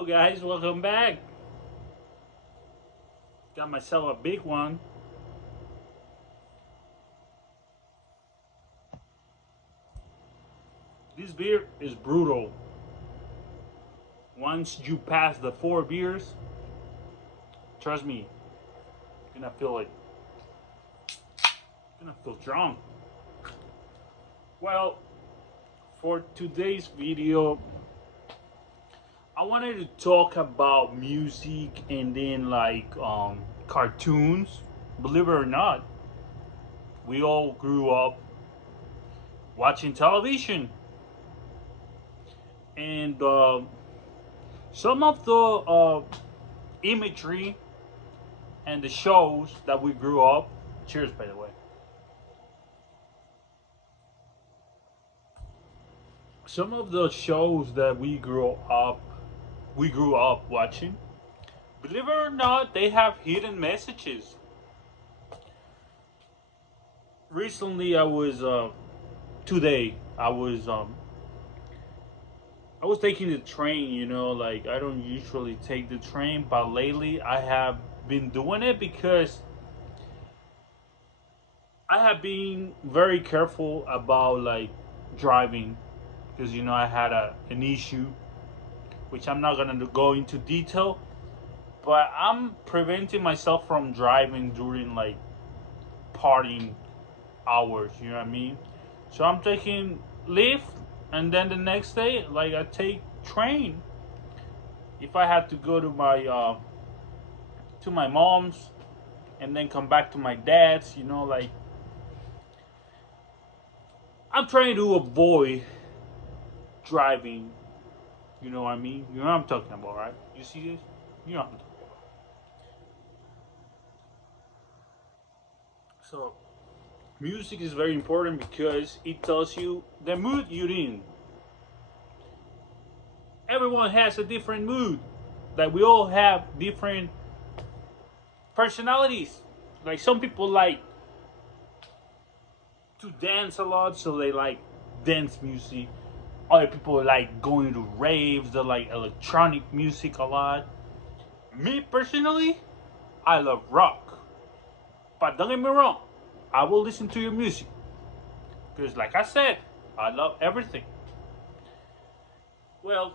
Hello guys, welcome back. Got myself a big one. This beer is brutal. Once you pass the 4 beers, trust me, you're gonna feel it. You're gonna feel drunk. Well, for today's video, I wanted to talk about music and then cartoons. Believe it or not, we all grew up watching television, and some of the imagery and the shows that we grew up. Cheers, by the way. Some of the shows that we grew up watching. Believe it or not, they have hidden messages. Recently, today I was taking the train. Like I don't usually take the train, but lately I have been doing it because I have been very careful about like driving because I had an issue, which I'm not gonna go into detail, but I'm preventing myself from driving during like partying hours. You know what I mean? So I'm taking Lyft, and then the next day, like I take train. If I had to go to my mom's and then come back to my dad's, like I'm trying to avoid driving. You know what I mean? You know what I'm talking about, right? You see this? You know what I'm talking about. So, music is very important because it tells you the mood you're in. Everyone has a different mood. Like we all have different personalities. Like some people like to dance a lot, so they like dance music. Other people like going to raves, they like electronic music a lot. Me personally, I love rock. But don't get me wrong, I will listen to your music. Because like I said, I love everything. Well,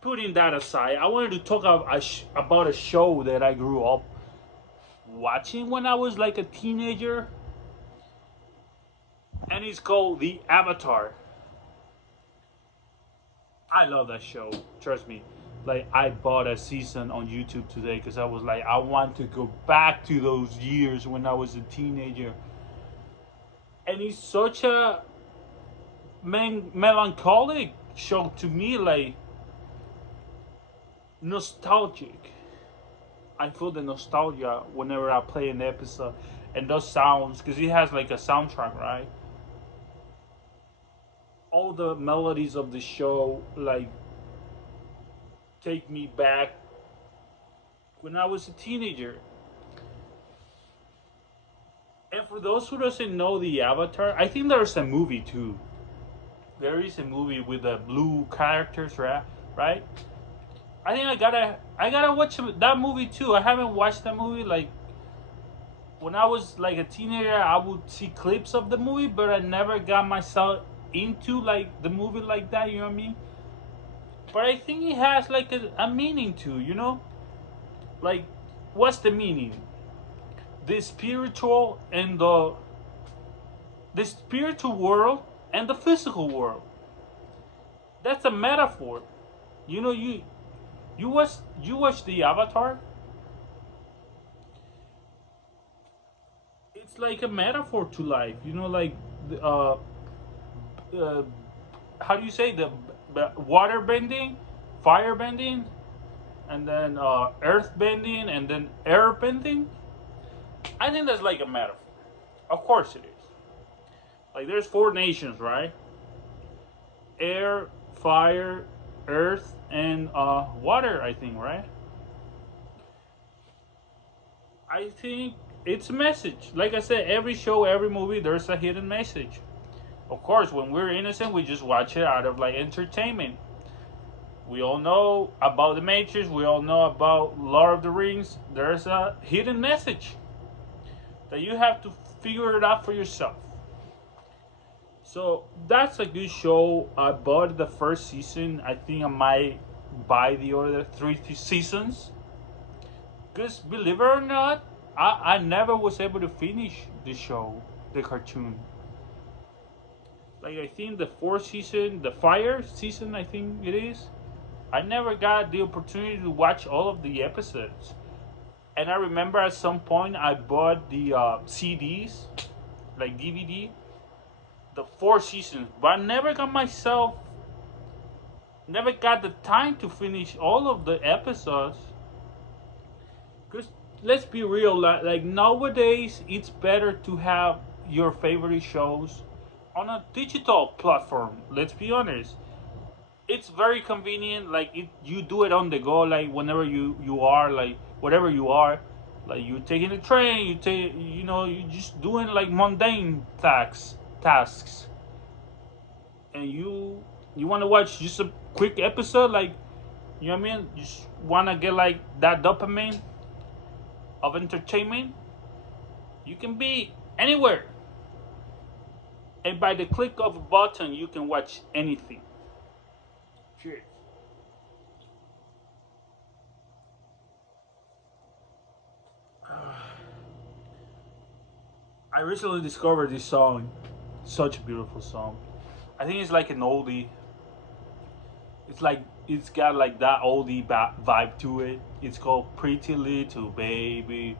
putting that aside, I wanted to talk about a show that I grew up watching when I was like a teenager. And it's called The Avatar. I love that show. Trust me. Like I bought a season on YouTube today because I was like, I want to go back to those years when I was a teenager. And it's such a melancholic show to me, like nostalgic. I feel the nostalgia whenever I play an episode and those sounds because it has like a soundtrack, right? All the melodies of the show like take me back when I was a teenager. And for those who doesn't know the Avatar, I think there's a movie too. There is a movie with the blue characters, right? Right? I think I gotta watch that movie too. I haven't watched that movie. Like when I was like a teenager, I would see clips of the movie, but I never got myself into like the movie like that. You know what I mean? But I think it has like a meaning too. Like what's the meaning? The spiritual and the spiritual world and the physical world. That's a metaphor. You watch the Avatar. It's like a metaphor to life. Like uh, how do you say the water bending, fire bending, and then earth bending, and then air bending. I think that's like a metaphor. Of course it is. Like there's 4 nations, right? Air, fire, earth, and water. I think, right? I think it's a message. Like I said, every show, every movie, there's a hidden message. Of course, when we're innocent, we just watch it out of like entertainment. we all know about the Matrix. We all know about Lord of the Rings. There's a hidden message that you have to figure it out for yourself. So that's a good show. I bought the first season. I think I might buy the other three seasons. Because believe it or not, I never was able to finish the show, the cartoon. Like I think the fourth season, the fire season, I think it is. I never got the opportunity to watch all of the episodes. And I remember at some point I bought the CDs, like DVD, the four seasons, but I never got the time to finish all of the episodes. Because let's be real, like nowadays, it's better to have your favorite shows on a digital platform. Let's be honest. It's very convenient. Like you do it on the go. Like whenever you are, like whatever you are, like you taking the train, you just doing like mundane tasks, and you want to watch just a quick episode, like you know what I mean. You just want to get like that dopamine of entertainment. You can be anywhere, and by the click of a button, you can watch anything. Cheers. I recently discovered this song. Such a beautiful song. I think it's like an oldie. It's like it's got like that oldie vibe to it. It's called "Pretty Little Baby."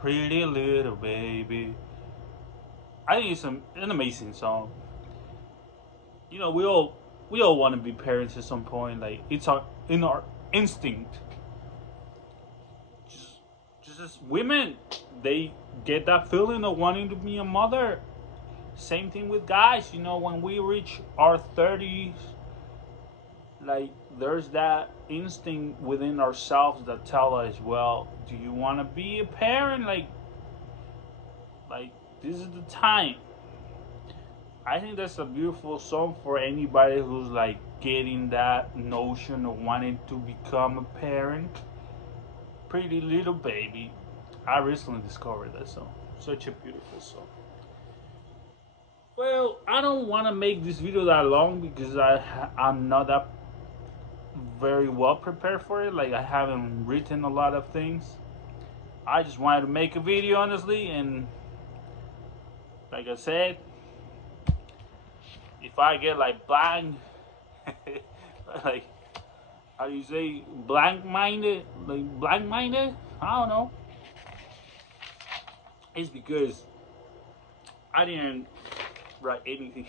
Pretty little baby. I think it's an amazing song. You know, we all want to be parents at some point. Like it's in our instinct. Just as women, they get that feeling of wanting to be a mother. Same thing with guys. You know, when we reach our 30s, like there's that instinct within ourselves that tell us, well, do you want to be a parent? Like this is the time. I think that's a beautiful song for anybody who's like getting that notion of wanting to become a parent. Pretty Little Baby. I recently discovered that song. Such a beautiful song. Well, I don't want to make this video that long because I'm not that very well prepared for it. Like I haven't written a lot of things. I just wanted to make a video honestly, and like I said, if I get like blank, like how do you say blank minded, I don't know. It's because I didn't write anything.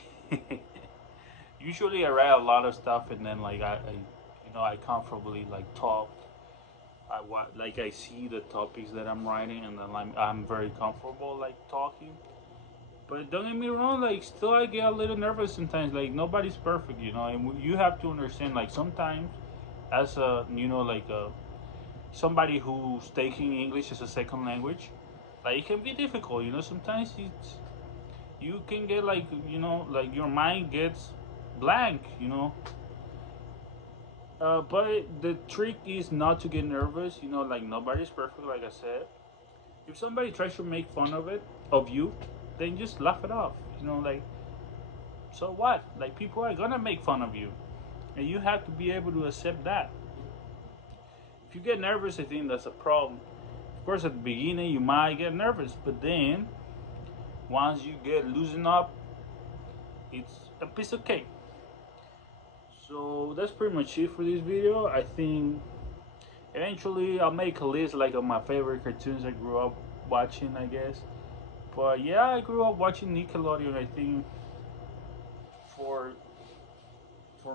Usually I write a lot of stuff and then like I comfortably like talk. I see the topics that I'm writing and then I'm very comfortable like talking. But don't get me wrong, like still I get a little nervous sometimes. Like nobody's perfect, you know, and you have to understand. Like sometimes, as a somebody who's taking English as a second language, like it can be difficult. You know, sometimes you can get like like your mind gets blank. You know, but the trick is not to get nervous. You know, like nobody's perfect. Like I said, if somebody tries to make fun of you, then just laugh it off. You know, like so what? Like people are gonna make fun of you, and you have to be able to accept that. If you get nervous, I think that's a problem. Of course, at the beginning you might get nervous, but then once you get loosened up, it's a piece of cake. So that's pretty much it for this video. I think eventually I'll make a list like of my favorite cartoons I grew up watching, I guess. But yeah, I grew up watching Nickelodeon. I think for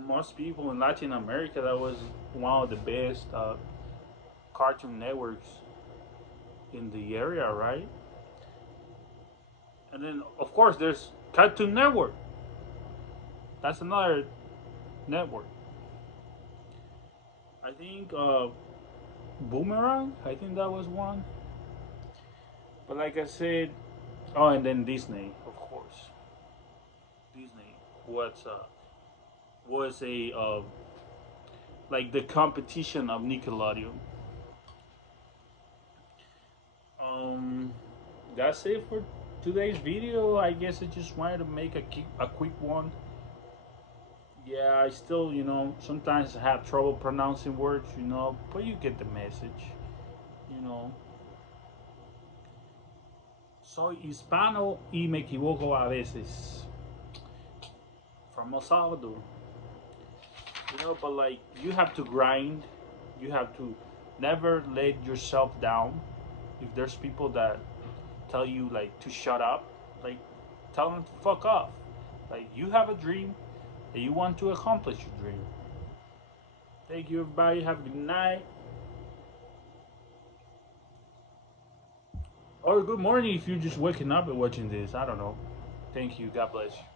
most people in Latin America, that was one of the best cartoon networks in the area, right? And then of course there's Cartoon Network. That's another network. I think Boomerang. I think that was one. But like I said, oh, and then Disney, of course. Disney, what's up? was a like the competition of Nickelodeon. Um, that's it for today's video. I guess I just wanted to make a quick one. Yeah, I still, sometimes have trouble pronouncing words, but you get the message, you know. Soy hispano y me equivoco a veces. From El Salvador. But like, you have to grind. You have to never let yourself down. If there's people that tell you, like, to shut up, like, tell them to fuck off. Like, you have a dream and you want to accomplish your dream. Thank you, everybody. Have a good night. Or good morning if you're just waking up and watching this. I don't know. Thank you. God bless you.